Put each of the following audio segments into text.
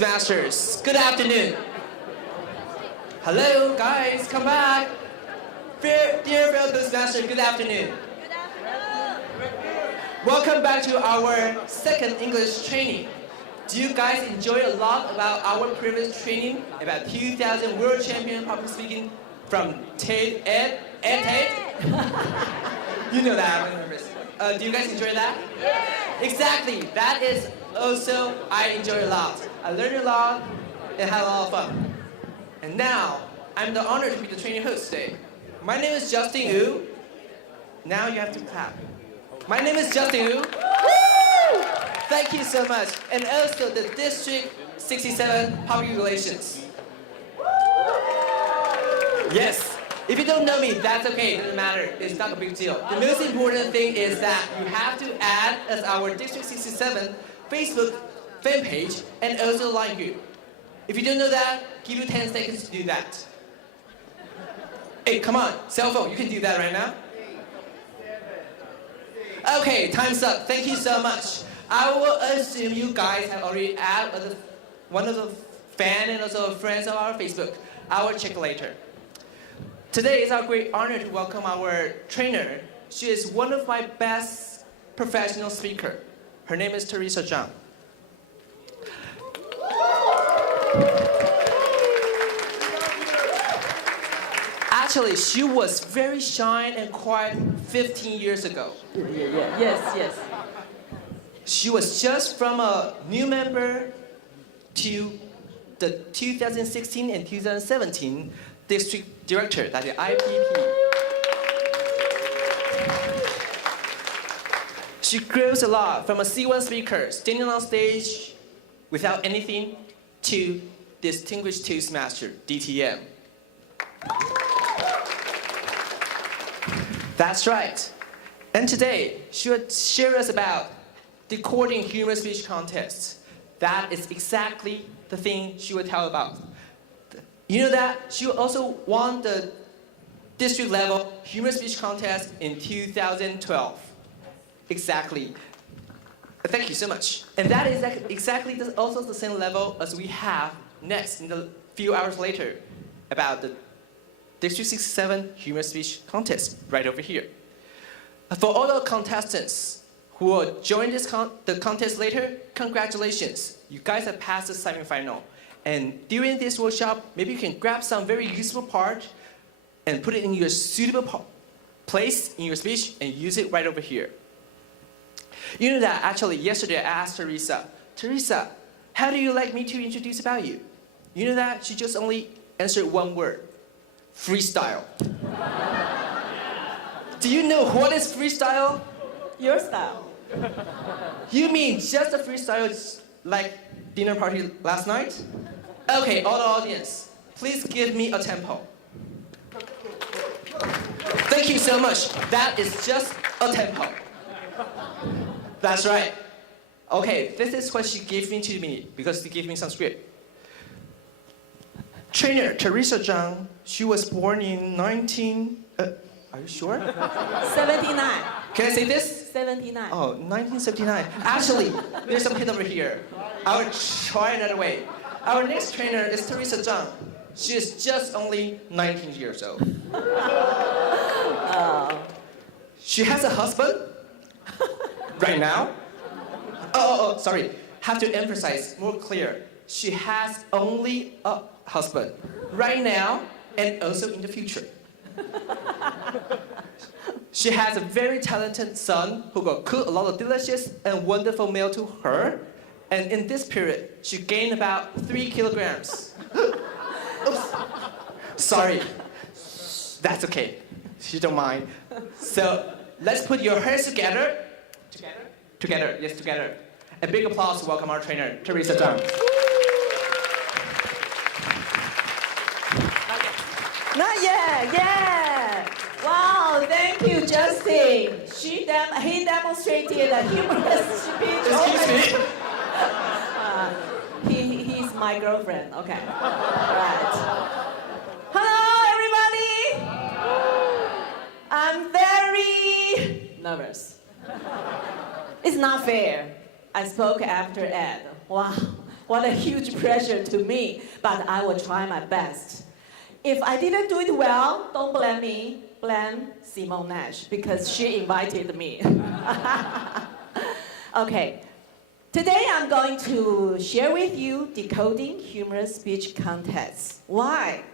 Toastmasters, good afternoon. Hello, guys, come back. Dear fellow Toastmasters, good afternoon. Welcome back to our second English training. Do you guys enjoy a lot about our previous training about 2000 World Champion Public Speaking from Ed? You know that. Do you guys enjoy that? Yeah. Exactly. That is also I enjoy a lot. I learned a lot and had a lot of fun. And now I'm the honor to be the training host today. My name is Justin Wu. Now you have to clap. My name is Justin Wu. Thank you so much. And also the District 67 Public Relations. Yes. If you don't know me, that's okay. It doesn't matter. It's not a big deal. The most important thing is that you have to add as our District 67 Facebook fan page and also line group. If you don't know that, give you 10 seconds to do that. Hey, come on, cell phone, you can do that right now. Okay, time's up. Thank you so much. I will assume you guys have already added one of the fans and also friends of our Facebook. I will check later. Today is our great honor to welcome our trainer. She is one of my best professional speakers. Her name is Teresa Chang. Actually, she was very shy and quiet 15 years ago. Yes. She was just from a new member to the 2016 and 2017 district director, that is IPP. She grows a lot from a C1 speaker standing on stage without anything to distinguished Toastmaster, DTM. That's right. And today, she will share us about Decoding Humorous Speech Contests. That is exactly the thing she will tell about. You know that she also won the district level humorous speech contest in 2012. Exactly. Thank you so much. And that is exactly also the same level as we have next in the few hours later about the District 67 humorous speech contest right over here. For all the contestants who will join the contest later, congratulations. You guys have passed the semifinal. And during this workshop, maybe you can grab some very useful part and put it in your suitable place in your speech and use it right over here. You know that actually yesterday I asked Teresa, how do you like me to introduce about you? You know that she just only answered one word, freestyle. Do you know what is freestyle? Your style. You mean just a freestyle like dinner party last night? Okay, all the audience, please give me a tempo. Thank you so much. That is just a tempo. That's right. Okay, this is what she gave me to me because she gave me some script. Trainer Teresa Chang, she was born in are you sure? 79. Can I say this? 79. Oh, 1979. Actually, there's some hint over here. I will try another way. Our next trainer is Teresa Chang. She is just only 19 years old. She has a husband right now. Oh, sorry. Have to emphasize more clear. She has only a husband right now and also in the future. She has a very talented son who will cook a lot of delicious and wonderful meal to her. And in this period, she gained about 3 kilograms. Oops. Sorry. That's okay. She don't mind. So let's put your hands together. Together. Yes, together. A big applause to welcome our trainer, Teresa Chang. Not yet. Yeah. Wow. Thank you, Justin. He demonstrated a humorous speech. Excuse me. He's my girlfriend. Okay. Right. Hello, everybody. I'm very nervous. It's not fair. I spoke after Ed. Wow. What a huge pressure to me, but I will try my best. If I didn't do it well, don't blame me, blame Simone Nash, because she invited me. Okay, today I'm going to share with you Decoding Humorous Speech Contests. Why?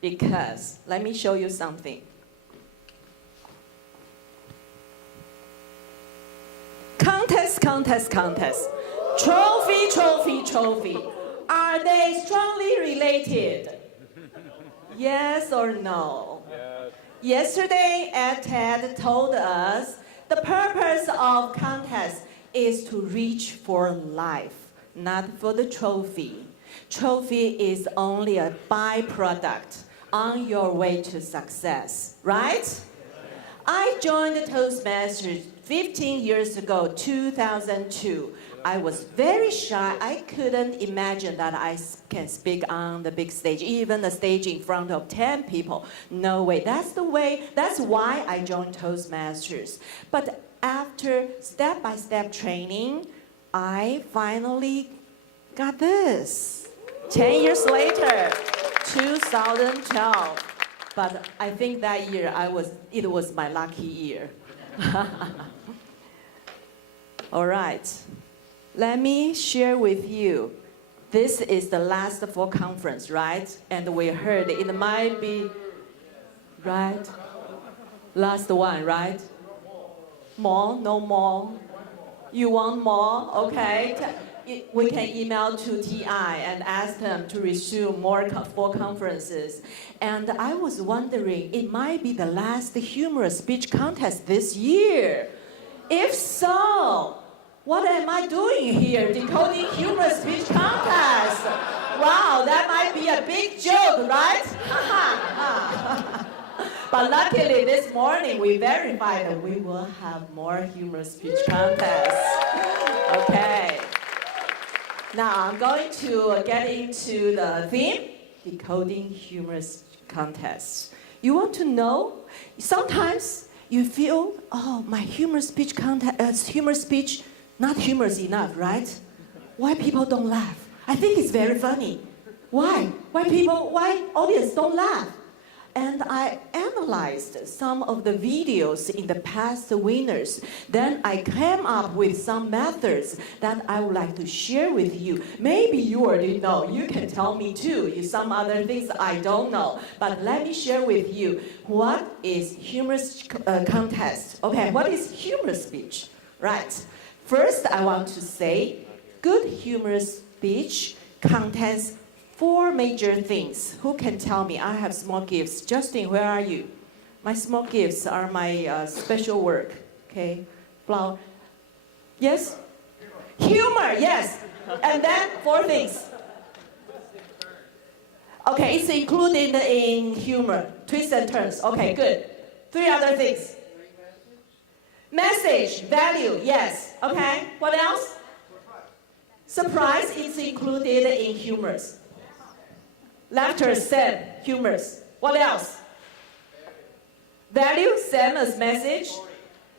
Because, let me show you something. Contest, contest, contest. Trophy, trophy, trophy. Are they strongly related? Yes or no? Yes. Yesterday, Ted told us the purpose of contest is to reach for life, not for the trophy. Trophy is only a byproduct on your way to success, right? I joined Toastmasters 15 years ago, 2002. I was very shy. I couldn't imagine that I can speak on the big stage, even a stage in front of 10 people. No way. That's why I joined Toastmasters. But after step-by-step training, I finally got this. 10 years later, 2012. But I think that year it was my lucky year. All right. Let me share with you. This is the last fall conference, right? And we heard it might be, right? Last one, right? More? No more? You want more? Okay. We can email to TI and ask them to resume more fall conferences. And I was wondering, it might be the last humorous speech contest this year. If so, what am I doing here? Decoding humorous speech contest. Wow, that might be a big joke, right? But luckily this morning we verified that we will have more humorous speech contests. Okay. Now I'm going to get into the theme, Decoding Humorous Contests. You want to know? Sometimes you feel, oh, my humorous speech not humorous enough, right? Why people don't laugh? I think it's very funny. Why? Why audience don't laugh? And I analyzed some of the videos in the past winners. Then I came up with some methods that I would like to share with you. Maybe you already know. You can tell me too. Some other things I don't know. But let me share with you what is humorous contest. Okay, what is humorous speech? Right. First, I want to say good humorous speech contains 4 major things. Who can tell me? I have small gifts. Justin, where are you? My small gifts are my special work. Okay, flower. Yes? Humor, yes. And then 4 things. Okay, it's included in humor. Twists and turns. Okay, good. 3 other things. Message, value, yes. Okay, what else? Surprise is included in humors. Laughter, same, humorous. What else? Value, same as message.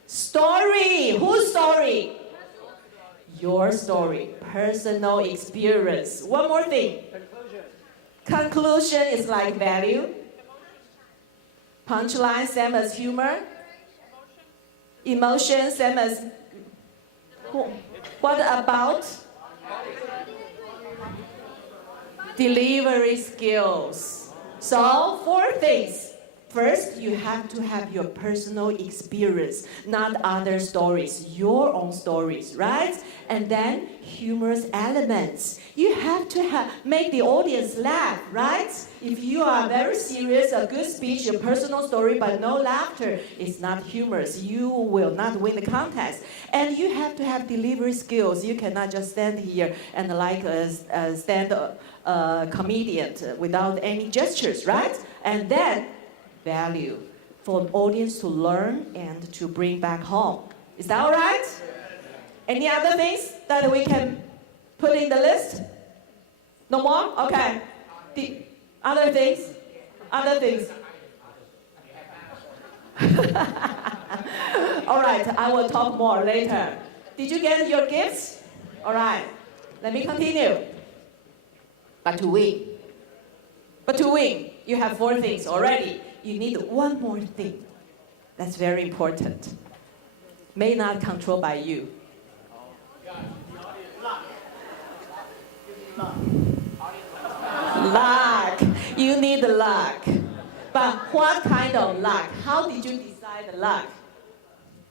Story, whose story? Your story, personal experience. One more thing. Conclusion is like value. Punchline, same as humor. Emotion, same as. What about? Delivery skills. So 4 things. First, you have to have your personal experience, not other stories, your own stories, right? And then humorous elements. You have to make the audience laugh, right? If you are very serious, a good speech, a personal story, but no laughter, it's not humorous. You will not win the contest. And you have to have delivery skills. You cannot just stand here and like a stand-up comedian without any gestures, right? And then value for an audience to learn and to bring back home. Is that all right? Any other things that we can put in the list? No more? Okay. The other things? Other things? All right, I will talk more later. Did you get your gifts? All right, let me continue. But to win, you have 4 things already. You need one more thing. That's very important. May not controlled by you. Luck. You need luck. But what kind of luck? How did you decide the luck?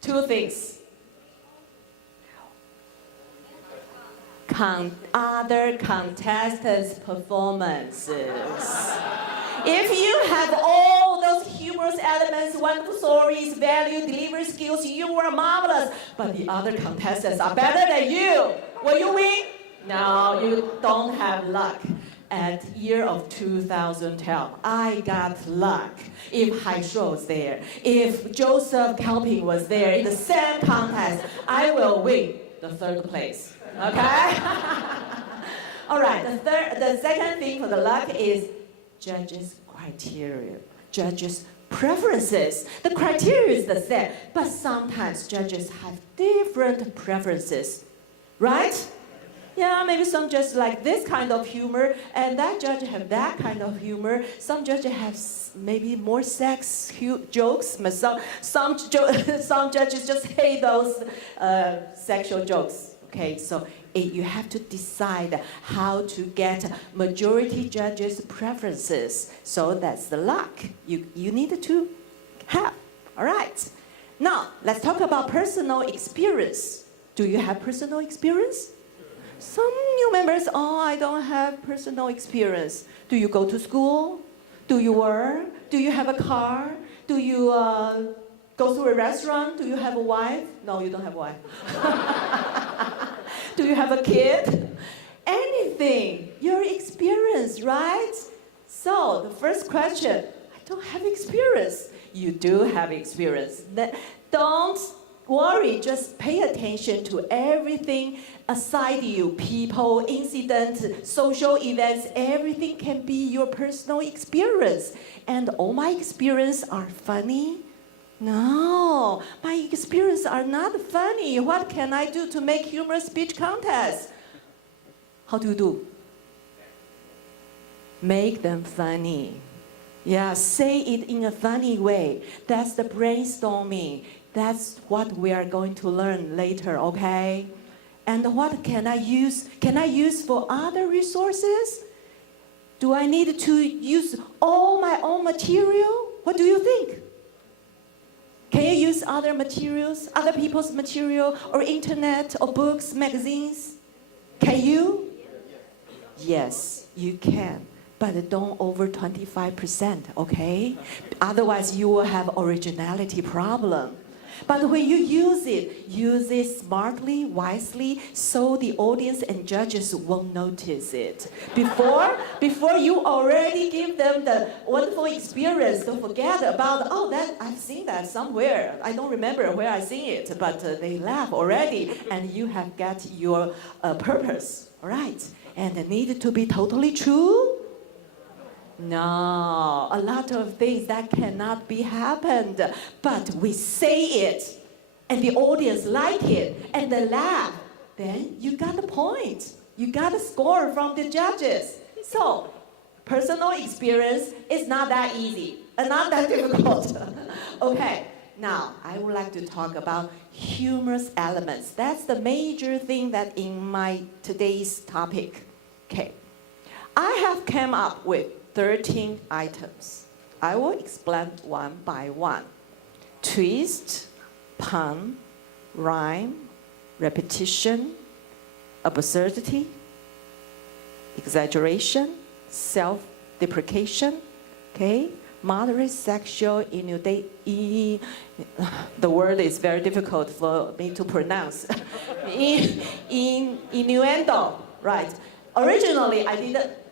2 things. Other contestants' performances. If you have all those humorous elements, wonderful stories, value, delivery skills, you were marvelous. But the other contestants are better than you. Will you win? No, you don't have luck. At year of 2012, I got luck. If Haishuo was there, if Joseph Kalping was there in the same contest, I will win the 3rd place. Okay? All right, the second thing for the luck is judges' criteria, judges' preferences. The criteria is the same, but sometimes judges have different preferences, right? Yeah, maybe some judges like this kind of humor, and that judge have that kind of humor. Some judges have maybe more sex jokes, but some judges just hate those sexual jokes. Okay, so you have to decide how to get majority judges' preferences. So that's the luck you need to have. All right. Now, let's talk about personal experience. Do you have personal experience? Some new members, I don't have personal experience. Do you go to school? Do you work? Do you have a car? Do you go to a restaurant? Do you have a wife? No, you don't have a wife. Do you have a kid? Anything, your experience, right? So the first question, I don't have experience. You do have experience. Don't worry, just pay attention to everything aside you, people, incidents, social events, everything can be your personal experience. And all my experiences are funny? No, my experiences are not funny. What can I do to make humorous speech contest? How do you do? Make them funny. Yeah, say it in a funny way. That's the brainstorming. That's what we are going to learn later, okay? And what can I use? Can I use for other resources? Do I need to use all my own material? What do you think? Can you use other materials, other people's material, or internet, or books, magazines? Can you? Yes, you can. But don't over 25%, okay? Otherwise, you will have originality problem. But when you use it smartly, wisely, so the audience and judges won't notice it. Before you already give them the wonderful experience, don't forget about, that I've seen that somewhere. I don't remember where I seen it, but they laugh already, and you have got your purpose, all right? And it needed to be totally true. No, a lot of things that cannot be happened, but we say it, and the audience like it, and they laugh. Then you got the point. You got a score from the judges. So, personal experience is not that easy, and not that difficult. Okay, now I would like to talk about humorous elements. That's the major thing that in my today's topic. Okay, I have come up with 13 items. I will explain one by one. Twist, pun, rhyme, repetition, absurdity, exaggeration, self-deprecation, okay? Moderate sexual innuendo. The word is very difficult for me to pronounce. Innuendo, right? Originally,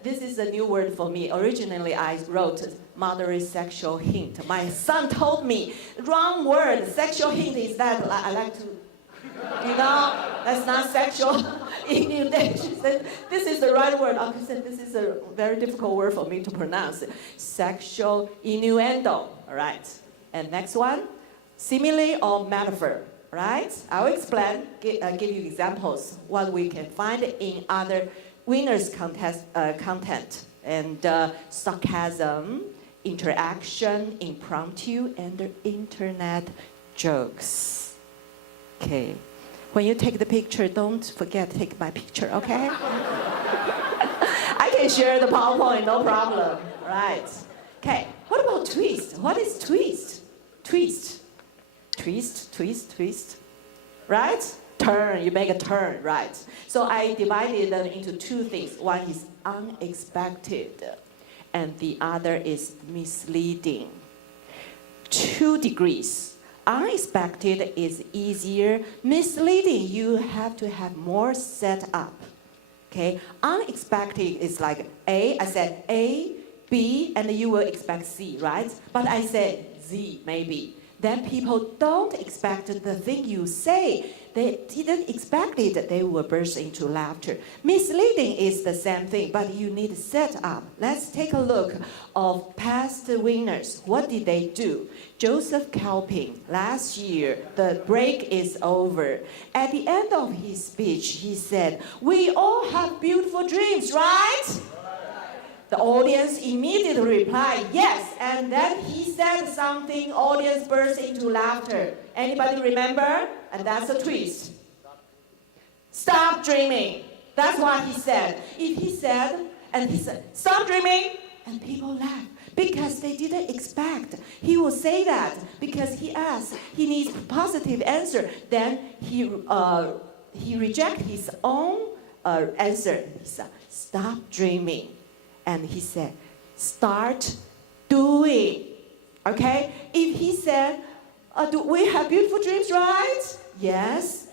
this is a new word for me. Originally, I wrote moderate sexual hint. My son told me, wrong word, sexual hint is that I like to, that's not sexual innuendo. This is the right word. Uncle said this is a very difficult word for me to pronounce. Sexual innuendo, all right. And next one, simile or metaphor, right? I will explain, give you examples, what we can find in other winner's content and sarcasm, interaction, impromptu, and internet jokes. Okay. When you take the picture, don't forget to take my picture, okay? I can share the PowerPoint, no problem. Right. Okay. What about twist? What is twist? Twist. Twist, twist, twist. Right? Turn. You make a turn, right? So I divided them into two things. One is unexpected, and the other is misleading. 2 degrees. Unexpected is easier. Misleading, you have to have more setup. Okay? Unexpected is like A. I said A, B, and you will expect C, right? But I said Z, maybe. Then people don't expect the thing you say. They didn't expect it. They will burst into laughter. Misleading is the same thing, but you need setup. Let's take a look of past winners. What did they do? Joseph Calpin, last year, the break is over. At the end of his speech, he said, "We all have beautiful dreams, right?" The audience immediately replied, "Yes," and then he said something, audience burst into laughter. Anybody remember? And that's a twist. Stop dreaming. That's what he said. If he said, "Stop dreaming," and people laughed because they didn't expect he will say that, because he asked, he needs positive answer. Then he reject his own answer. He said, "Stop dreaming." And he said, "Start doing." Okay? If he said, "Do we have beautiful dreams, right?" Yes.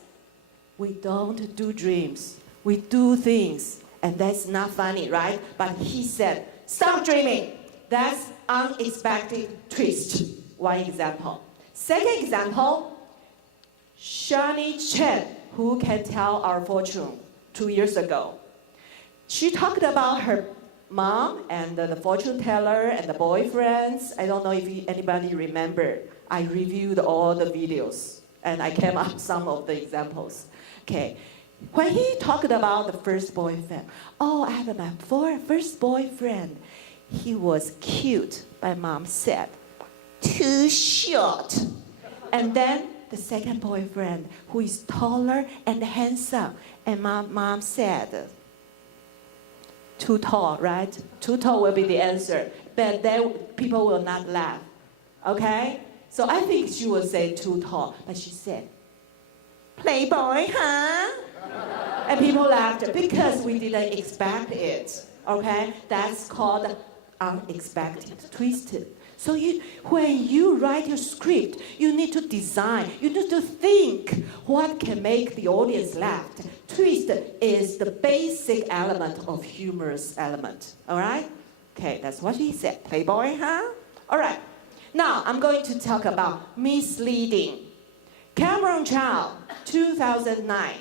We don't do dreams. We do things. And that's not funny, right? But he said, "Stop dreaming." That's unexpected twist. One example. Second example, Shani Chen, who can tell our fortune 2 years ago. She talked about her mom and the fortune teller and the boyfriends. I don't know if anybody remember. I reviewed all the videos and I came up some of the examples. Okay. When he talked about the first boyfriend, "Oh, I have my first boyfriend. He was cute," my mom said. "Too short." And then the second boyfriend, who is taller and handsome, and my mom said, "Too tall, right? Too tall will be the answer." But then people will not laugh. Okay? So I think she would say too tall. But she said, "Playboy, huh?" And people laughed because we didn't expect it. Okay? That's called unexpected, twisted. So when you write your script, you need to design, you need to think what can make the audience laugh. Twist is the basic element of humorous element. All right? Okay, that's what he said. Playboy, huh? All right. Now, I'm going to talk about misleading. Cameron Chow, 2009,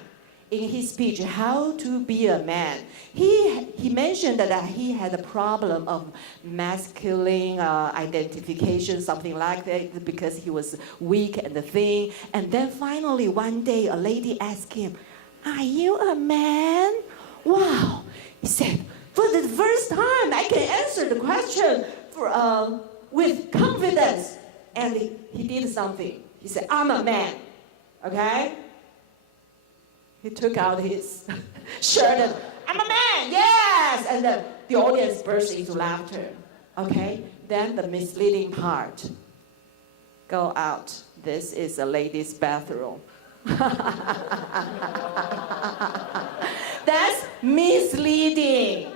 in his speech, How to Be a Man, he mentioned that he had a problem of masculine identification, something like that, because he was weak and thin. And then finally, one day, a lady asked him, "Are you a man?" Wow. He said, "For the first time, I can answer the question with confidence." And he did something. He said, "I'm a man." Okay? He took out his shirt and, "I'm a man, yes!" And then the audience burst into laughter. Okay? Then the misleading part. Go out. This is a ladies' bathroom. That's misleading.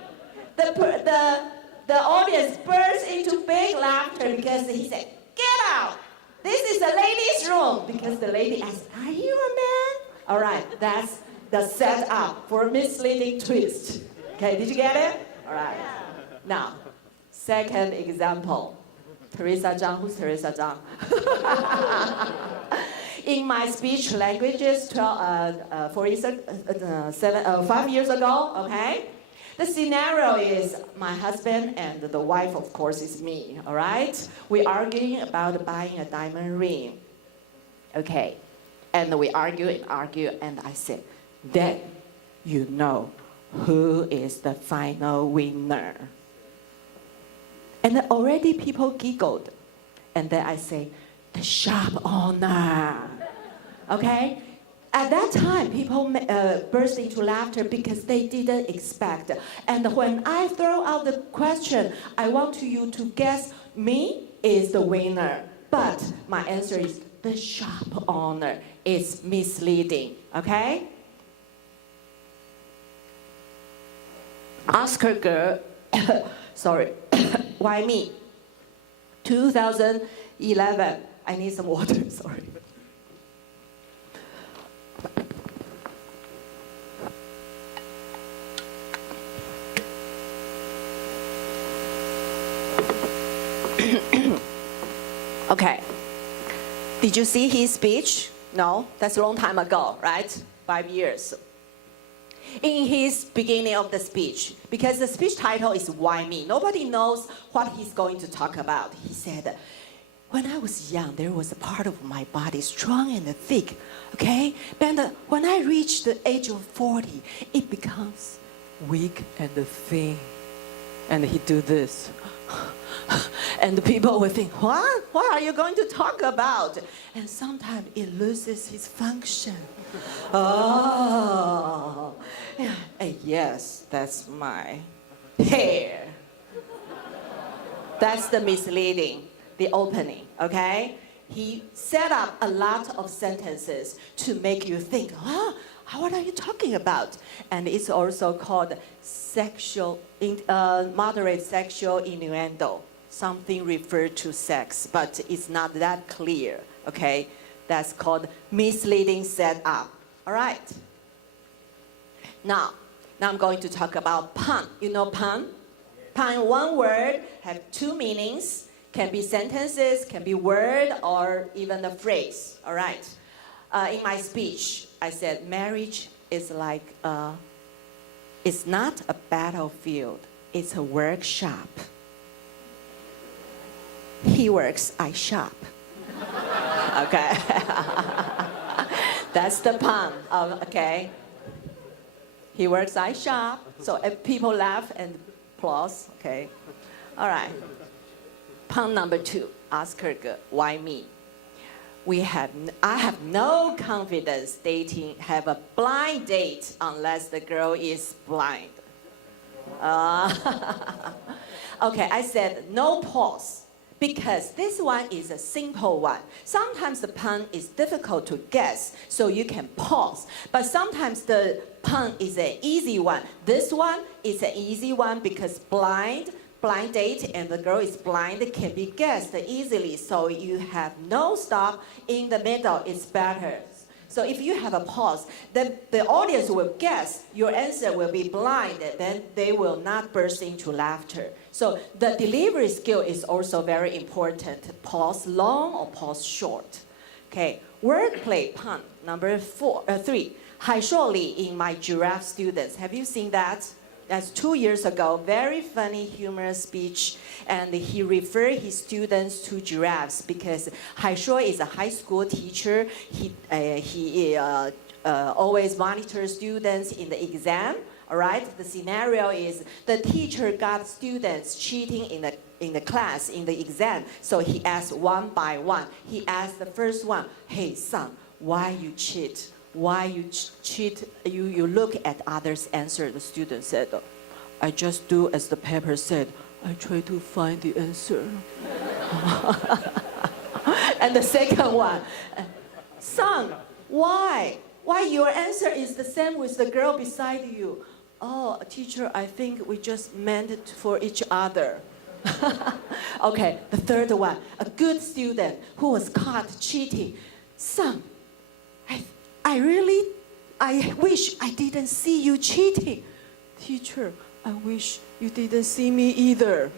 The audience burst into big laughter because he said, "Get out! This is a ladies' room." Because the lady asked, "Are you a man?" All right, that's the setup for a misleading twist. Okay, did you get it? All right. Now, second example. Teresa Chang. Who's Teresa Chang? In my speech languages 5 years ago, okay? The scenario is my husband and the wife, of course, is me, all right? We're arguing about buying a diamond ring. Okay, and we argue, and I said, "Then you know who is the final winner? And then already people giggled. And then I say, the shop owner. Okay? At that time, people burst into laughter because they didn't expect. And when I throw out the question, I want you to guess me is the winner. But my answer is the shop owner. It's misleading. Okay? Oscar girl, sorry, why me? 2011. I need some water, sorry. Okay. Did you see his speech? No, that's a long time ago, right? 5 years. In his beginning of the speech, because the speech title is Why Me? Nobody knows what he's going to talk about. He said, when I was young, there was a part of my body strong and thick, okay? But when I reach the age of 40, it becomes weak and thin. And he do this. And the people will think, what? What are you going to talk about? And sometimes it loses its function. Oh, yes, that's my hair. That's the misleading, the opening, okay? He set up a lot of sentences to make you think, huh? What are you talking about? And it's also called moderate sexual innuendo. Something referred to sex, but it's not that clear, okay? That's called misleading setup, all right? Now I'm going to talk about pun. You know pun? Pun, one word, have two meanings. Can be sentences, can be word, or even a phrase, all right? In my speech, I said marriage is like, it's not a battlefield, it's a workshop. He works, I shop. Okay. That's the pun, okay? He works, I shop. So if people laugh and applause, okay? All right. Pun number 2, Oscar, why me? I have no confidence have a blind date unless the girl is blind. Okay, I said no pause. Because this one is a simple one. Sometimes the pun is difficult to guess, so you can pause. But sometimes the pun is an easy one. This one is an easy one because blind date and the girl is blind can be guessed easily. So you have no stop in the middle, it's better. So if you have a pause, then the audience will guess your answer will be blind, then they will not burst into laughter. So the delivery skill is also very important. Pause long or pause short. Okay, wordplay pun number 3. 海硕里 in my giraffe students. Have you seen that? That's 2 years ago. Very funny, humorous speech. And he referred his students to giraffes because Hai Shuo is a high school teacher. He always monitors students in the exam. All right. The scenario is the teacher got students cheating in the class in the exam. So he asked one by one. He asked the first one, "Hey son, why you cheat? Why you cheat? You look at others' answer." The student said, "I just do as the paper said. I try to find the answer." And the second one, "Son, why? Why your answer is the same with the girl beside you?" "Oh, teacher, I think we just meant it for each other." Okay, the third one, a good student who was caught cheating. "Son, I wish I didn't see you cheating." "Teacher, I wish you didn't see me either."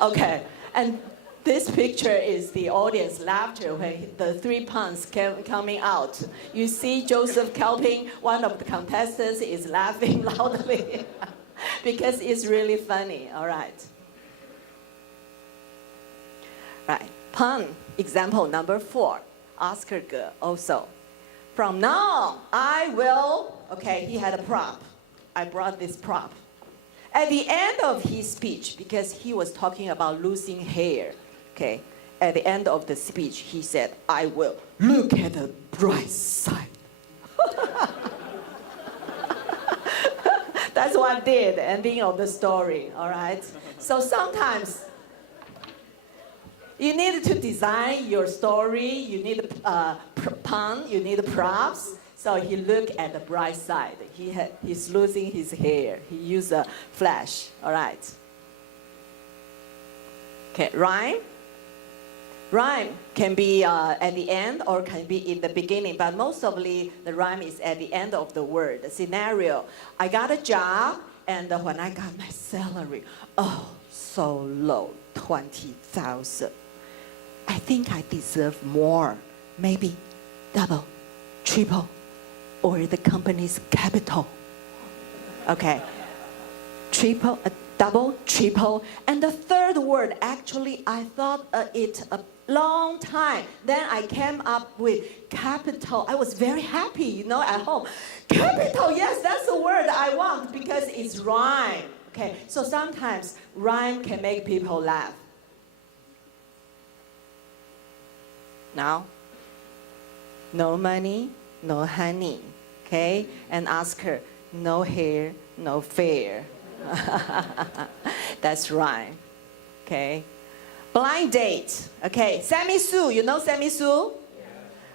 Okay, and this picture is the audience laughter when the 3 puns coming out. You see Joseph Kelping, one of the contestants, is laughing loudly because it's really funny. All right. Right. Pun example number 4. Oscar girl also. From now, I will, okay, he had a prop. I brought this prop. At the end of his speech, because he was talking about losing hair, okay, at the end of the speech, he said, I will look at the bright side. That's what I did, ending of the story, all right? So sometimes you need to design your story, you need a pun, you need props. So he looked at the bright side. He's losing his hair. He used a flash, all right? Okay, rhyme. Rhyme can be at the end or can be in the beginning, but most of the rhyme is at the end of the word. The scenario, I got a job, and when I got my salary, oh, so low, 20,000. I think I deserve more, maybe double, triple, or the company's capital. Okay, triple, double, triple, and the third word, actually, I thought it a long time. Then I came up with capital. I was very happy, you know, at home. Capital, yes, that's the word I want because it's rhyme. Okay, so sometimes rhyme can make people laugh. Now, no money, no honey, okay? And ask her, no hair, no fair. That's rhyme, okay? Blind date, okay? Sammy Sue, you know Sammy Sue? Yeah.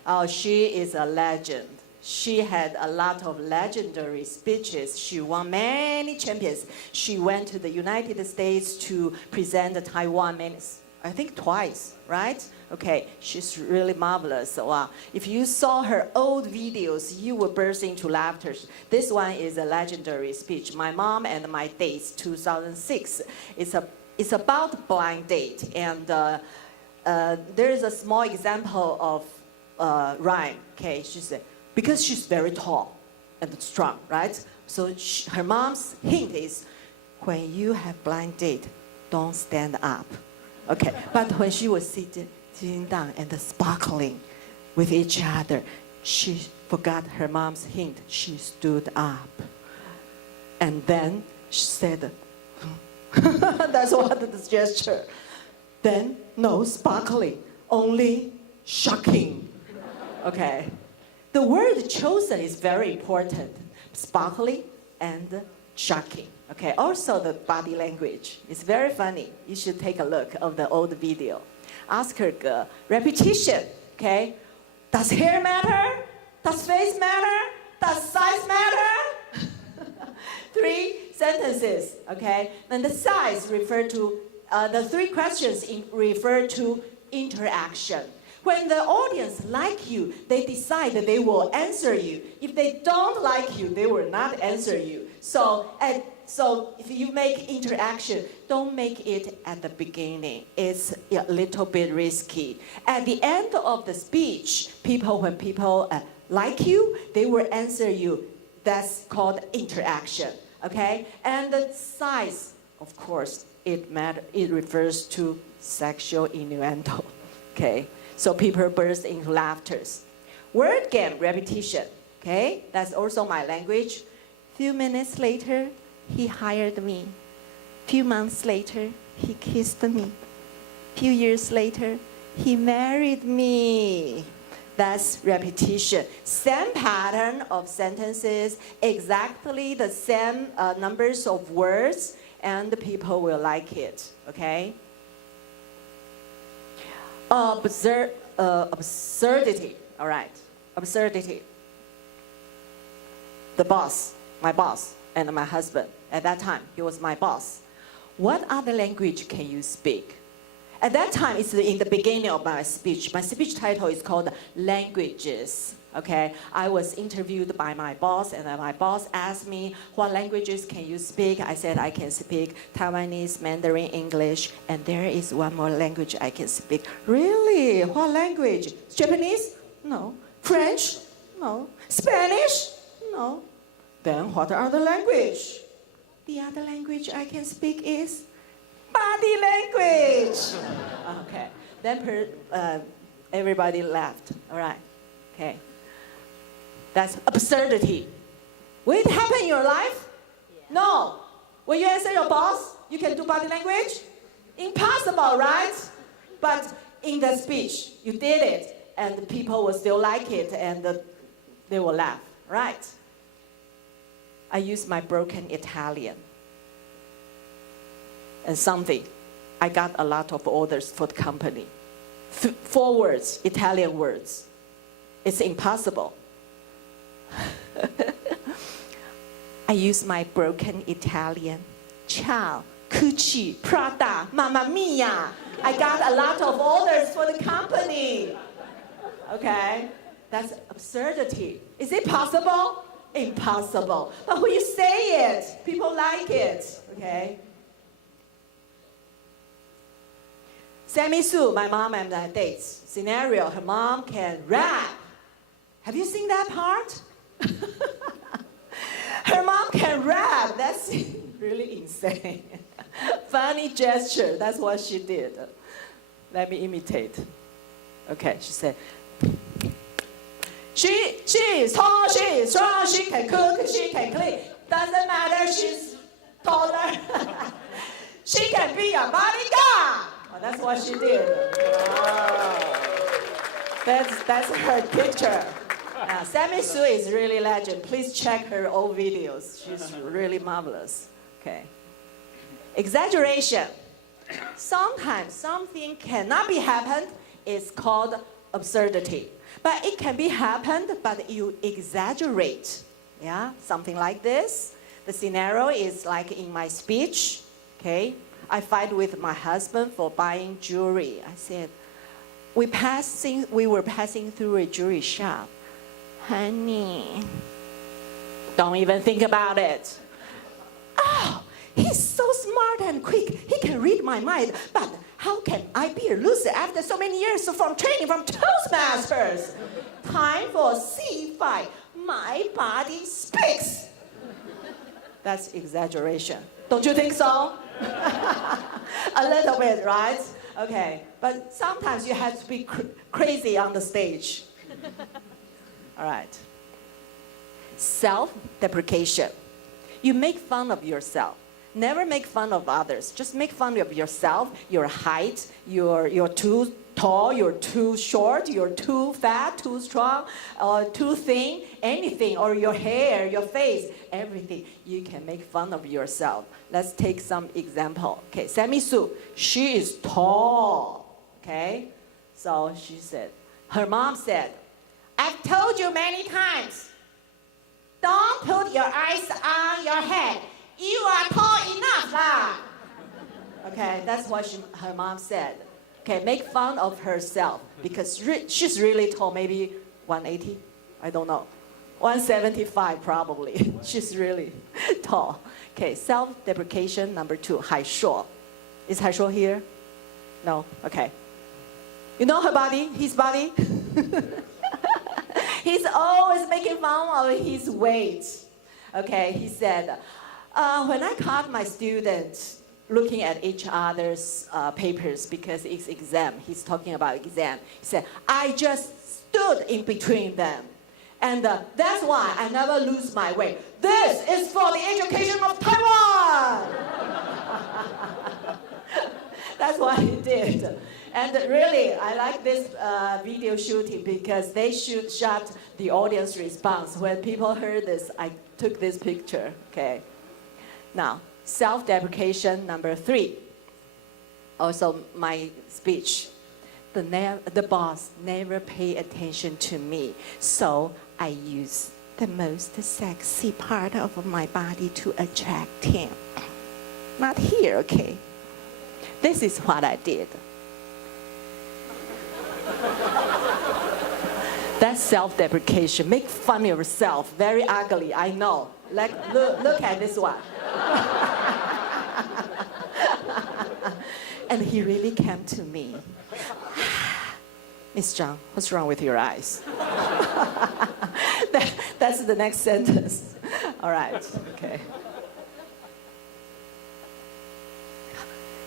Oh, she is a legend. She had a lot of legendary speeches. She won many champions. She went to the United States to present Taiwan, I think twice, right? Okay, she's really marvelous. Wow. If you saw her old videos, you would burst into laughter. This one is a legendary speech. My Mom and My Dates, 2006. It's about blind date, and there is a small example of rhyme. Okay, she said, because she's very tall and strong, right? So her mom's hint is, when you have blind date, don't stand up. Okay, but when she was sitting down and sparkling with each other, she forgot her mom's hint. She stood up. And then she said, that's what the gesture. Then, no sparkling, only shocking. Okay. The word chosen is very important. Sparkling and shocking. Okay, also the body language. It's very funny. You should take a look of the old video. Ask her, repetition, okay? Does hair matter? Does face matter? Does size matter? 3 sentences, okay? And the size refer to, the 3 questions refer to interaction. When the audience like you, they decide that they will answer you. If they don't like you, they will not answer you. So if you make interaction, don't make it at the beginning. It's a little bit risky. At the end of the speech, when people like you, they will answer you. That's called interaction, okay? And the size, of course, it refers to sexual innuendo, okay? So people burst into laughter. Word game, repetition, okay? That's also my language. Few minutes later, he hired me. Few months later, he kissed me. Few years later, he married me. That's repetition. Same pattern of sentences, exactly the same numbers of words, and the people will like it, okay? Absurdity, all right, absurdity. The boss, my boss, and my husband, at that time, he was my boss. What other language can you speak? At that time, it's in the beginning of my speech. My speech title is called Languages. Okay, I was interviewed by my boss, and my boss asked me, what languages can you speak? I said I can speak Taiwanese, Mandarin, English, and there is one more language I can speak. Really? What language? Japanese? No. French? No. Spanish? No. Then what other language? The other language I can speak is body language. Okay. Then everybody laughed. All right. Okay. That's absurdity. Will it happen in your life? No. When you answer your boss, you can do body language? Impossible, right? But in the speech, you did it, and the people will still like it, and they will laugh, right? I use my broken Italian. And something, I got a lot of orders for the company. 4 words, Italian words. It's impossible. I use my broken Italian. Ciao, Gucci, Prada, Mamma Mia. I got a lot of orders for the company. Okay? That's absurdity. Is it possible? Impossible. But when you say it, people like it. Okay? Sammy Sue, my mom and I dates. Scenario, her mom can rap. Have you seen that part? Her mom can rap. That's really insane. Funny gesture. That's what she did. Let me imitate. Okay, she said, she is tall, she is strong, she can cook, she can clean. Doesn't matter, she's taller. She can be a bodyguard. Oh, that's what she did. Wow. That's her picture. Sammy Sue is really legend. Please check her old videos. She's really marvelous. Okay. Exaggeration. Sometimes something cannot be happened. It's called absurdity. But it can be happened, but you exaggerate. Yeah, something like this. The scenario is like in my speech. Okay. I fight with my husband for buying jewelry. I said, we were passing through a jewelry shop. Honey, don't even think about it. Oh, he's so smart and quick. He can read my mind. But how can I be a loser after so many years from training from Toastmasters? Time for C5. My body speaks. That's exaggeration. Don't you think so? A little bit, right? Okay, but sometimes you have to be crazy on the stage. All right. Self-deprecation. You make fun of yourself. Never make fun of others. Just make fun of yourself, your height, you're too tall, you're too short, you're too fat, too strong, or too thin, anything, or your hair, your face, everything. You can make fun of yourself. Let's take some example. Okay, Sammy Sue, she is tall. Okay, so she said, her mom said, I've told you many times, don't put your eyes on your head. You are tall enough lah. Okay, that's what her mom said. Okay, make fun of herself because she's really tall, maybe 180, I don't know. 175 probably. She's really tall. Okay, self-deprecation number 2, 海硕. Is 海硕 here? No? Okay. You know her body, his body? He's always making fun of his weight. Okay, he said, when I caught my students looking at each other's papers because it's exam, he's talking about exam, he said, I just stood in between them. And that's why I never lose my way. This is for the education of Taiwan! That's what he did. And really, I like this video shooting because they shot the audience response. When people heard this, I took this picture, okay? Now, self-deprecation number 3. Also, my speech. The boss never paid attention to me, so I use the most sexy part of my body to attract him. Not here, okay? This is what I did. That's self-deprecation. Make fun of yourself. Very ugly, I know. Like, look at this one. And he really came to me. Miss Zhang, what's wrong with your eyes? That's the next sentence. All right, okay.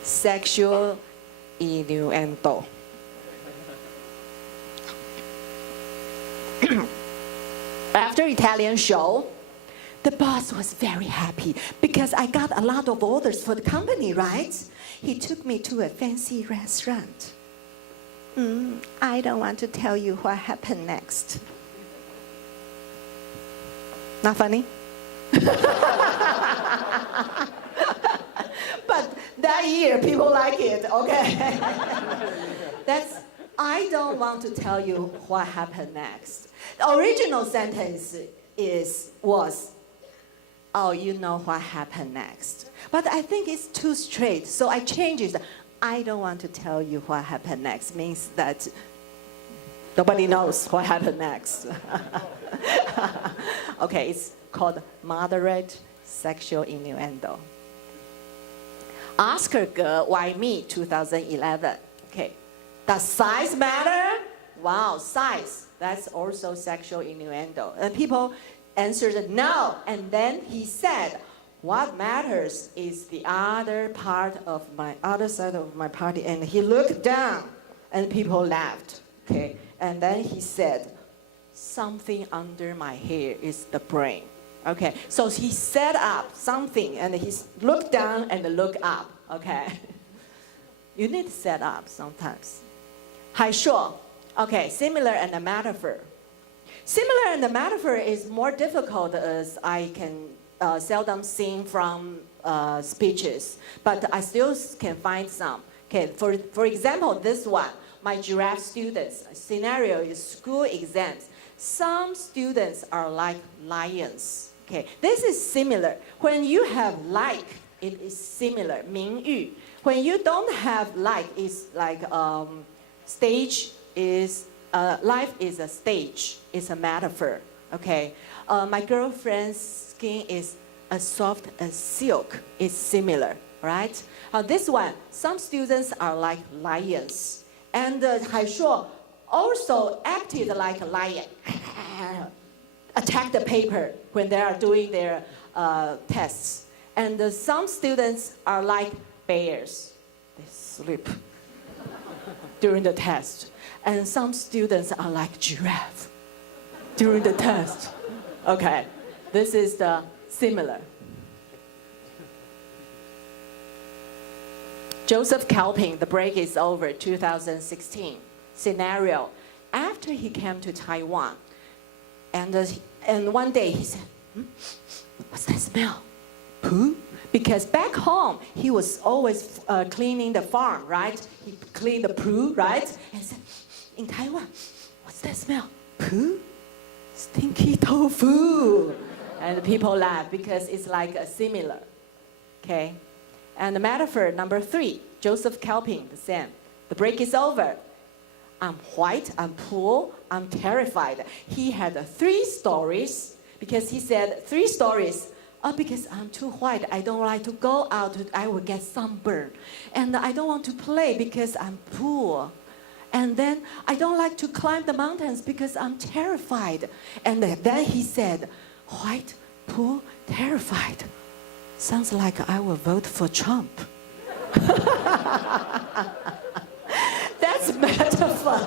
Sexual innuendo. After Italian show, the boss was very happy because I got a lot of orders for the company, right? He took me to a fancy restaurant. I don't want to tell you what happened next. Not funny? But that year, people like it, okay? I don't want to tell you what happened next. The original sentence was, oh, you know what happened next. But I think it's too straight, so I changed it. I don't want to tell you what happened next means that nobody knows what happened next. Okay, it's called moderate sexual innuendo. Oscar Ge, Why Me, 2011. Okay, does size matter? Wow, size, that's also sexual innuendo. And people answered no, and then he said, what matters is the other side of my party. And he looked down, and people laughed. Okay, and then he said, something under my hair is the brain. Okay, so he set up something, and he looked down and looked up. Okay, you need to set up sometimes. 还说, okay, similar and a metaphor. Similar and a metaphor is more difficult as I can seldom seen from speeches, but I still can find some. Okay, for example, this one, my giraffe students, scenario is school exams. Some students are like lions. Okay, this is similar. When you have like, it is similar, 名誉. When you don't have like, it's like stage is, life is a stage, it's a metaphor. Okay, my girlfriend's skin is as soft as silk, is similar, right? This one, some students are like lions. And 海硕 also acted like a lion, attack the paper when they are doing their tests. And some students are like bears, they sleep during the test. And some students are like giraffe during the test. Okay, this is the similar. Joseph Kalping, The Break is Over, 2016. Scenario, after he came to Taiwan, and one day he said, what's that smell? Poo? Because back home, he was always cleaning the farm, right? He cleaned the poo, right? And said, in Taiwan, what's that smell? Poo? Stinky tofu. And people laugh because it's like a similar, okay? And the metaphor number 3, Joseph Kalping, the same. The break is over. I'm white, I'm poor, I'm terrified. He had 3 stories because he said 3 stories. Oh, because I'm too white, I don't like to go out, I will get sunburned. And I don't want to play because I'm poor. And then I don't like to climb the mountains because I'm terrified. And then he said, white, poor, terrified. Sounds like I will vote for Trump. That's metaphor.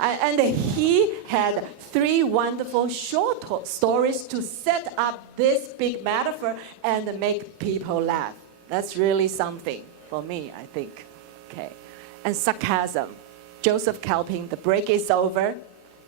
And he had 3 wonderful short stories to set up this big metaphor and make people laugh. That's really something for me, I think. Okay. And sarcasm. Joseph Kalping, The Break is Over.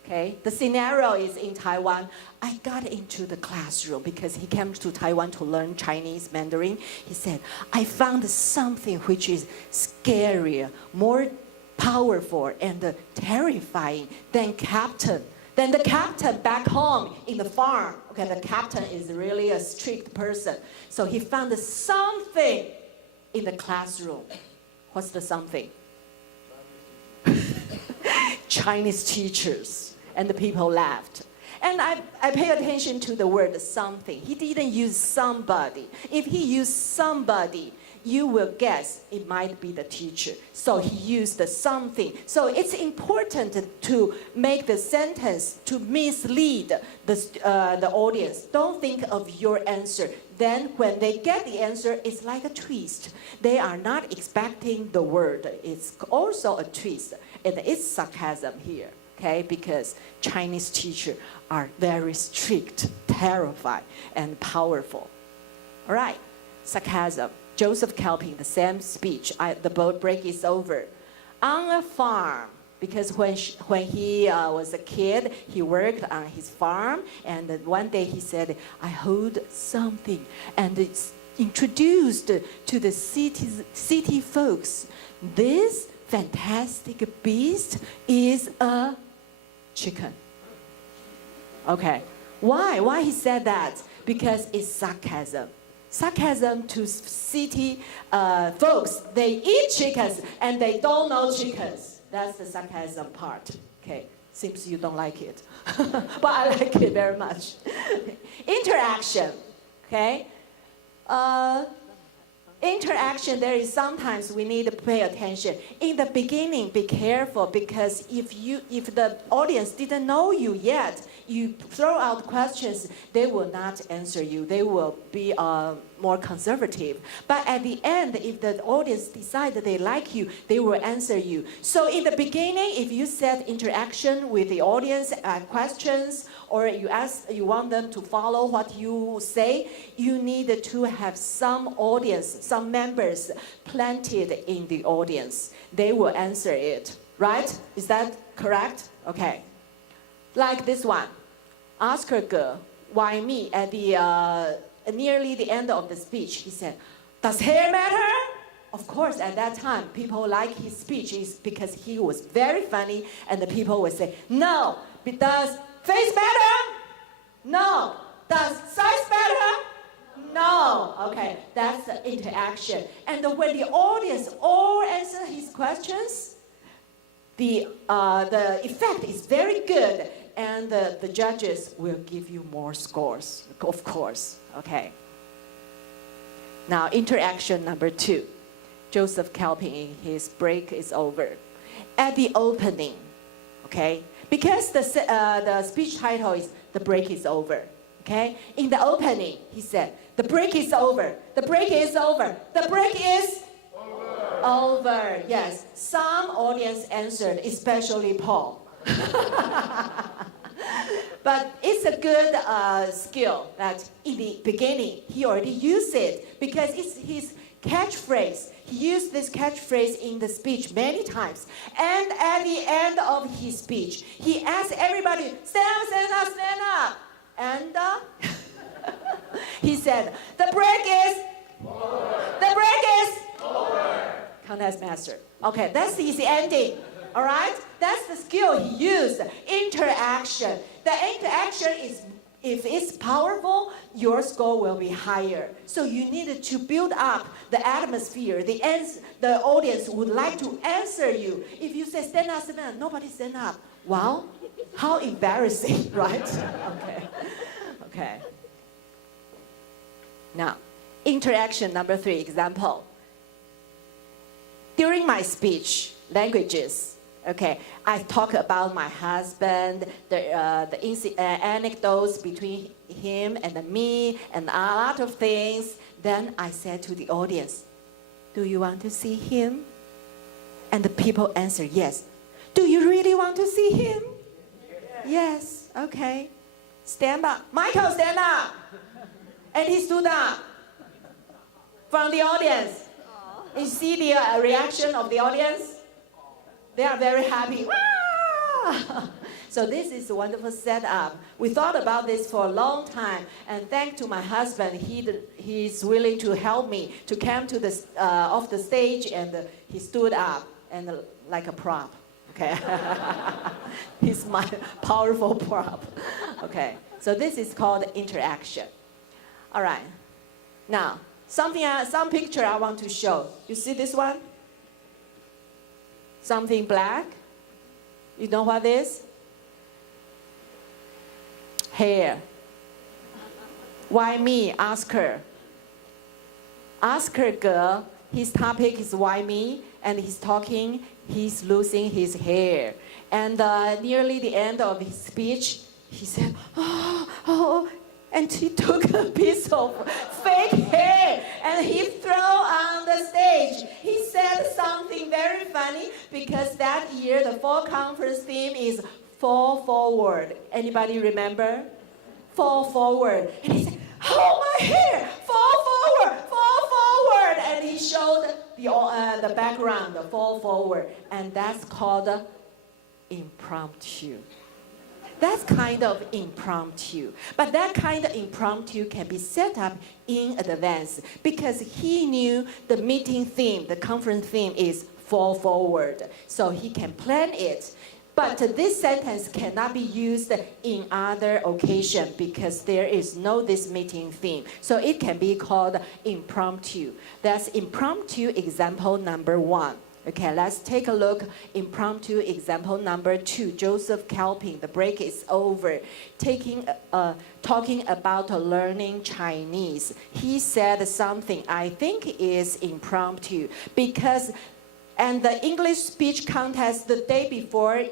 Okay. The scenario is in Taiwan. I got into the classroom because he came to Taiwan to learn Chinese Mandarin. He said, I found something which is scarier, more powerful and terrifying than the captain back home in the farm. Okay, the captain is really a strict person. So he found something in the classroom. What's the something? Chinese teachers. And the people laughed. And I pay attention to the word something. He didn't use somebody. If he used somebody, you will guess it might be the teacher. So he used the something. So it's important to make the sentence to mislead the audience. Don't think of your answer. Then when they get the answer, it's like a twist. They are not expecting the word. It's also a twist. And it's sarcasm here. okay? Because Chinese teachers are very strict, terrified, and powerful. All right, sarcasm. Joseph Kelping, the same speech. The boat break is over. On a farm, because when he was a kid, he worked on his farm, and one day he said, I hold something, and it's introduced to the city folks. This fantastic beast is a chicken. Okay, why he said that? Because it's sarcasm. Sarcasm to city folks. They eat chickens and they don't know chickens. That's the sarcasm part. Okay, seems you don't like it. But I like it very much. Interaction, okay? Interaction, there is sometimes we need to pay attention. In the beginning, be careful, because if the audience didn't know you yet, you throw out questions, they will not answer you. They will be more conservative. But at the end, if the audience decide that they like you, they will answer you. So in the beginning, if you set interaction with the audience, questions, or you want them to follow what you say, you need to have some audience, some members planted in the audience. They will answer it, right? Is that correct? Okay. Like this one. Oscar girl, why me? At the nearly the end of the speech, he said, does hair matter? Of course, at that time, people like his speech is because he was very funny, and the people would say, no. Does face matter? No. Does size matter? No. Okay, that's the interaction. And when the audience all answer his questions, the effect is very good, and the judges will give you more scores, of course. Okay. Now, interaction number 2. Joseph Kelping, his break is over. At the opening, okay, because the speech title is "The Break is Over." Okay, in the opening, he said, "The break is over. The break is over. The break is over." Yes, some audience answered, especially Paul. But it's a good skill that in the beginning he already used it, because it's his catchphrase. He used this catchphrase in the speech many times. And at the end of his speech, he asked everybody, stand up, stand up, stand up. And he said, the break is over. The break is over. Contest master. Okay, that's his ending. All right? That's the skill he used. Interaction. The interaction is, if it's powerful, your score will be higher. So you needed to build up the atmosphere. The audience would like to answer you. If you say stand up, nobody stand up. Wow, how embarrassing, right? Okay. Okay. Now, interaction number 3, example. During my speech, languages. Okay, I talk about my husband, the anecdotes between him and me, and a lot of things. Then I said to the audience, do you want to see him? And the people answer, yes. Do you really want to see him? Yes, okay. Stand up. Michael, stand up. And he stood up from the audience. You see the reaction of the audience? They are very happy. So this is a wonderful setup. We thought about this for a long time, and thanks to my husband, he's willing to help me to come to the off the stage, and he stood up and like a prop. Okay, he's my powerful prop. Okay, so this is called interaction. All right. Now, some picture I want to show. You see this one? Something black. You know what it is? Hair. Why me? Ask her. Ask her, girl. His topic is why me, and he's talking, he's losing his hair. And nearly the end of his speech, he said, oh, and he took a piece of fake hair and he threw on the stage. He said something very funny, because that year the fall conference theme is fall forward. Anybody remember? Fall forward. And he said, hold my hair, fall forward, fall forward. And he showed the background, the fall forward. And that's called impromptu. That's kind of impromptu. But that kind of impromptu can be set up in advance because he knew the meeting theme, the conference theme is fall forward. So he can plan it. But this sentence cannot be used in other occasion because there is no this meeting theme. So it can be called impromptu. That's impromptu example number 1. Okay, let's take a look. Impromptu example number 2. Joseph Calpin, the break is over. Talking about learning Chinese. He said something I think is impromptu because and the English speech contest the day before,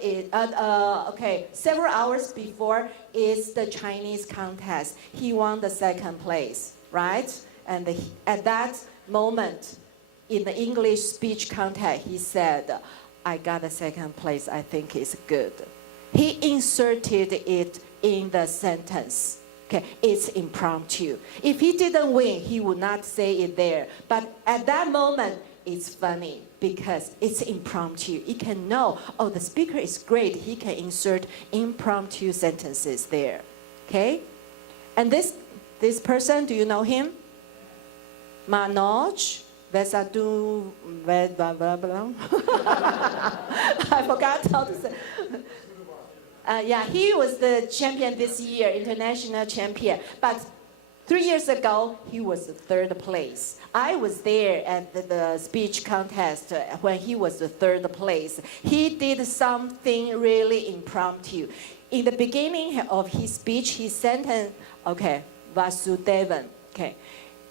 several hours before is the Chinese contest. He won the 2nd place, right? And at that moment, in the English speech contest, he said, I got the 2nd place, I think it's good. He inserted it in the sentence. Okay, it's impromptu. If he didn't win, he would not say it there. But at that moment, it's funny because it's impromptu. He can know, oh, the speaker is great. He can insert impromptu sentences there. Okay? And this person, do you know him? Manoj Vesadu. I forgot how to say. Yeah, he was the champion this year, international champion. But 3 years ago, he was the 3rd place. I was there at the speech contest when he was the 3rd place. He did something really impromptu. In the beginning of his speech, he said, Vasudevan. Okay.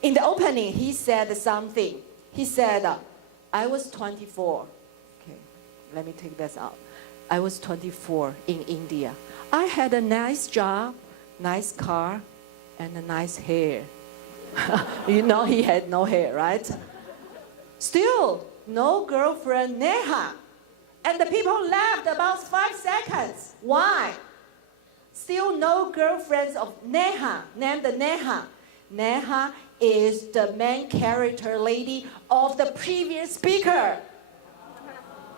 In the opening, he said something. He said, I was 24. Okay, let me take this out. I was 24 in India. I had a nice job, nice car, and a nice hair. You know he had no hair, right? Still, no girlfriend, Neha. And the people laughed about 5 seconds. Why? Still no girlfriends of Neha, named Neha. Neha is the main character lady of the previous speaker.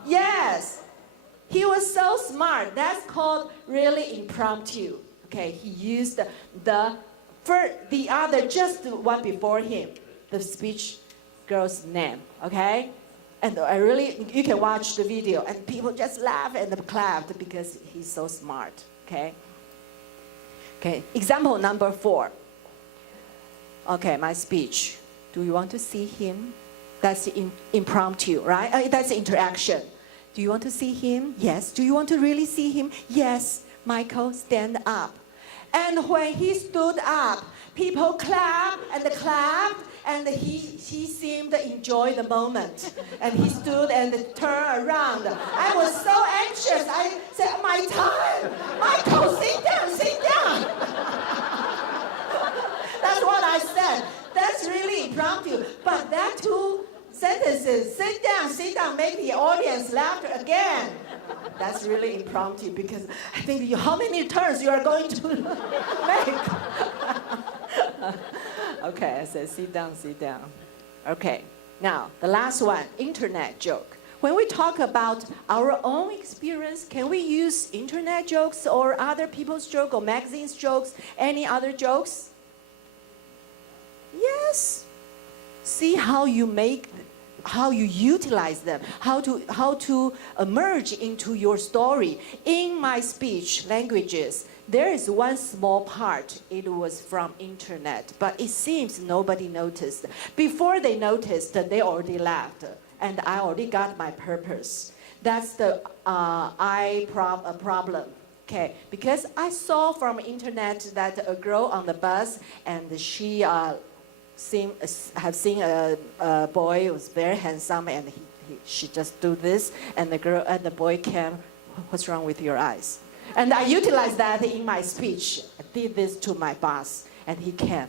Yes. He was so smart. That's called really impromptu. Okay, he used the other, just the one before him, the speech girl's name, okay? And you can watch the video, and people just laugh and clapped because he's so smart, okay? Okay, example number 4. Okay, my speech. Do you want to see him? That's impromptu, right? That's interaction. Do you want to see him? Yes. Do you want to really see him? Yes. Michael, stand up. And when he stood up, people clapped, and he seemed to enjoy the moment. And he stood and turned around. I was so anxious. I said, my time. Michael, sit down, sit down. That's what I said. That's really impromptu. But that 2 sentences, sit down, make the audience laugh again. That's really impromptu because I think how many turns you are going to make. Okay, I said sit down, sit down. Okay, now the last one, internet joke. When we talk about our own experience, can we use internet jokes or other people's jokes or magazines jokes, any other jokes? Yes. See how you utilize them, how to emerge into your story. In my speech languages, there is one small part. It was from internet, but it seems nobody noticed. Before they noticed, they already laughed, and I already got my purpose. That's the problem. Okay, because I saw from internet that a girl on the bus, and she have seen a boy who was very handsome, and she just do this, and the boy came, what's wrong with your eyes? And I utilized that in my speech. I did this to my boss, and he came,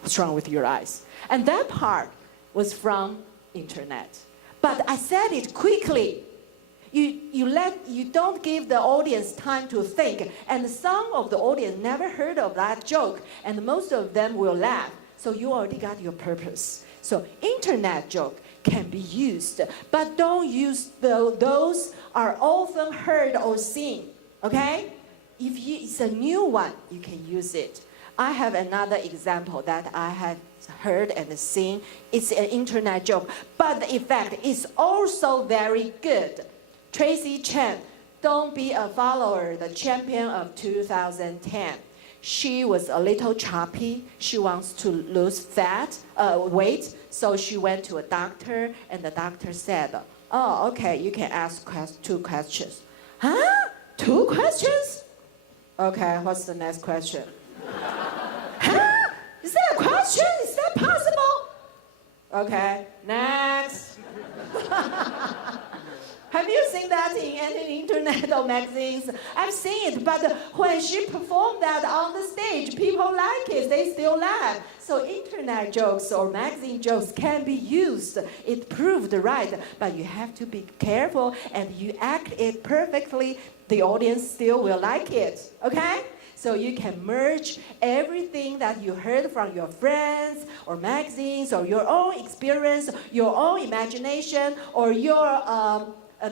what's wrong with your eyes? And that part was from internet. But I said it quickly. You don't give the audience time to think, and some of the audience never heard of that joke, and most of them will laugh. So you already got your purpose. So internet joke can be used, but don't use those are often heard or seen. Okay? If it's a new one, you can use it. I have another example that I have heard and seen. It's an internet joke, but the effect is also very good. Teresa Chang, don't be a follower, the champion of 2010. She was a little chubby. She wants to lose weight, so she went to a doctor, and the doctor said, "Oh, okay, you can ask 2 questions." Huh? 2 questions? Okay, what's the next question? Huh? Is that a question? Is that possible? Okay, next. Have you seen that in any internet or magazines? I've seen it, but when she performed that on the stage, people like it, they still laugh. So internet jokes or magazine jokes can be used. It proved right, but you have to be careful and you act it perfectly, the audience still will like it, okay? So you can merge everything that you heard from your friends or magazines or your own experience, your own imagination, or your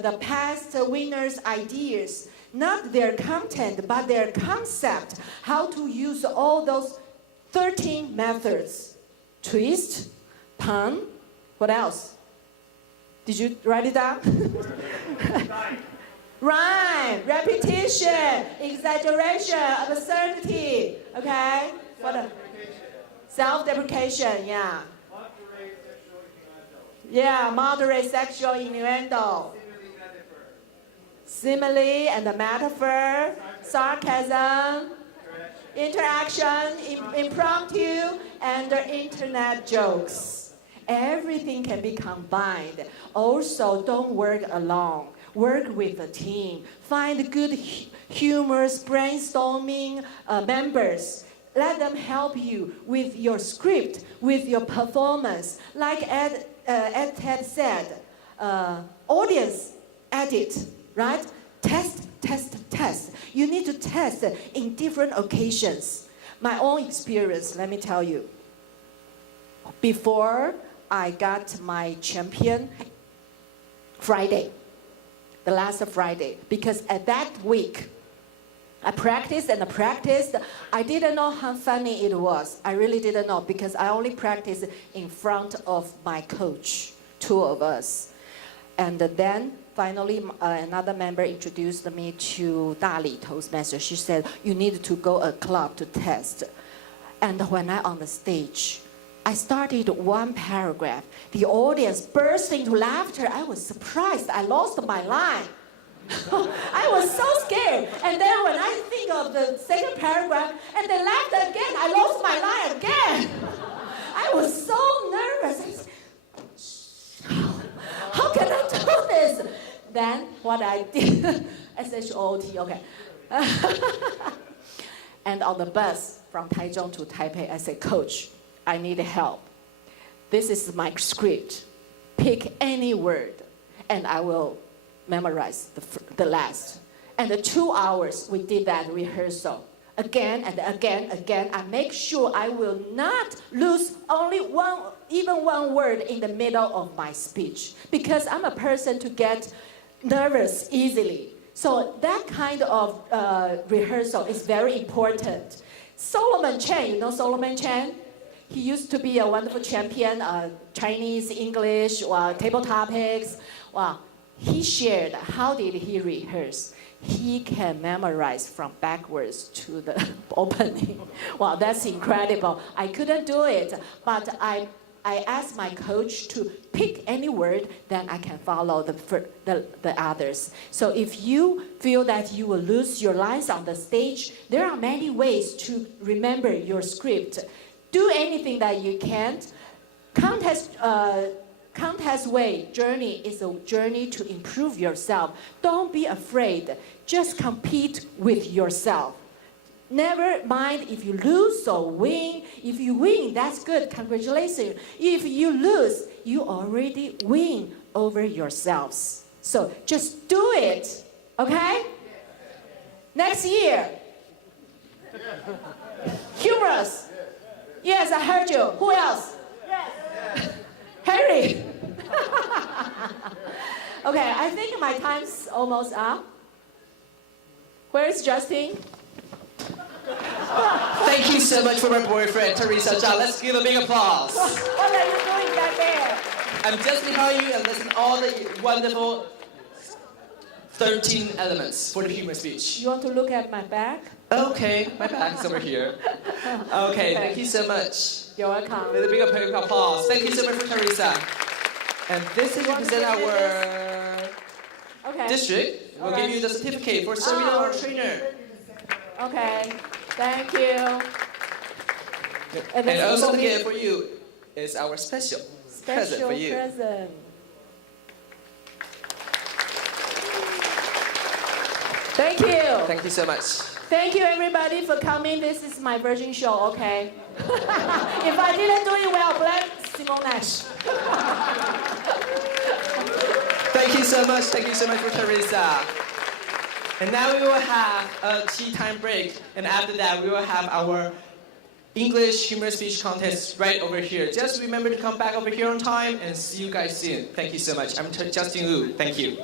the past winners' ideas. Not their content, but their concept. How to use all those 13 methods. Twist, pun, what else? Did you write it down? Rhyme, repetition, exaggeration, absurdity, okay? Self-deprecation, yeah. Yeah, moderate sexual innuendo. Simile and the metaphor, sarcasm, interaction, impromptu, and the internet jokes. Everything can be combined. Also, don't work alone. Work with a team. Find good, humorous, brainstorming members. Let them help you with your script, with your performance. Like Ed Ted said, audience edit, right? Test, test, test. You need to test in different occasions. My own experience, let me tell you. Before I got my champion, Friday, the last Friday, because at that week, I practiced and practiced. I didn't know how funny it was. I really didn't know because I only practiced in front of my coach, 2 of us. And then finally, another member introduced me to Dali Toastmaster. She said, you need to go a club to test. And when I on the stage, I started 1 paragraph. The audience burst into laughter. I was surprised. I lost my line. I was so scared. And then when I think of the second paragraph, and they laughed again, I lost my line again. I was so nervous. How can I do this? Then what I did, SHOT, okay. And on the bus from Taichung to Taipei, I said, Coach, I need help. This is my script. Pick any word, and I will memorize the last. And the 2 hours, we did that rehearsal. Again and again, I make sure I will not lose even one word in the middle of my speech. Because I'm a person to get nervous easily. So that kind of rehearsal is very important. Solomon Chen, you know Solomon Chen? He used to be a wonderful champion, Chinese, English, table topics. Well, he shared how did he rehearse. He can memorize from backwards to the opening. Wow, that's incredible. I couldn't do it, but I asked my coach to pick any word, then I can follow the others. So if you feel that you will lose your lines on the stage, there are many ways to remember your script. Do anything that you can. Contest way journey is a journey to improve yourself. Don't be afraid. Just compete with yourself. Never mind if you lose or win. If you win, that's good. Congratulations. If you lose, you already win over yourselves. So just do it, okay? Next year. Humorous. Yes, I heard you. Who else? Harry. Okay, I think my time's almost up. Where's Justin? Thank you so much for my boyfriend, Teresa Chang. Let's give a big applause. What are you doing back there? I'm just behind you and listen to all the wonderful 13 elements for the humor speech. You want to look at my back? Okay, my back's over here. Okay, thank you so much. You're welcome. With a big applause. Thank you so much for Teresa. And this is to present our district. We'll give you the certificate for serving our trainer. Okay, thank you. And also the gift for you is our special present for you. Present. Thank you. Thank you so much. Thank you everybody for coming. This is my Virgin show, okay? If I didn't do it well, blame Simone Nash. Thank you so much. Thank you so much for Teresa. And now we will have a tea time break. And after that, we will have our English humor speech contest right over here. Just remember to come back over here on time and see you guys soon. Thank you so much. I'm Justin Liu. Thank you.